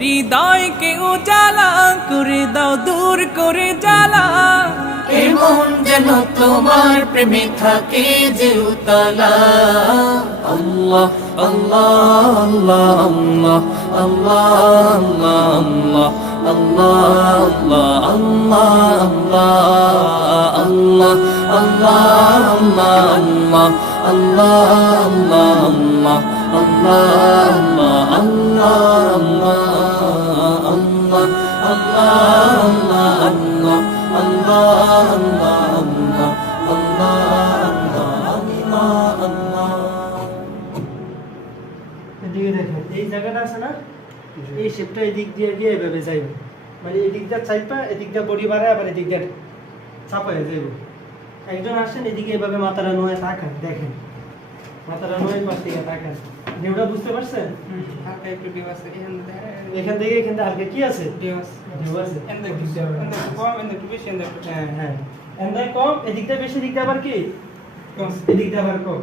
হৃদয়কে উজালা করে দাও, দূর করে জ্বালা। এমন যেন তোমার প্রেমে থাকে যে উতলা। আল্লাহ আল্লাহ আল্লাহ আল্লাহ আল্লাহ আল্লাহ আল্লাহ আল্লাহ আল্লাহ আল্লাহ আল্লাহ এদিকে দেখেন এই জায়গাটা আছে না, এই শেপটা এদিক দিয়ে গিয়ে এভাবে যাইবে, মানে এদিক দিয়ে চাইপা এদিক দিয়ে বডি বাড়ায়, আবার এদিক দিয়ে চাপায় যাইব। একজন আসেন এদিকে এভাবে মাথাটা নোয়ে তাকান, দেখেন মাথাটা নোয়ে পাশ থেকে তাকান, ঢেউটা বুঝতে পারছেন? হালকা একটু ঢেউ আছে এখান থেকে হালকা কি আছে? ঢেউ আছে, ঢেউ আছে। কম, একটু বেশি, হ্যাঁ হ্যাঁ, এন্দায় কম, এদিকটা বেশি, এদিকটা আবার কি কম। এদিকটা আবার কম।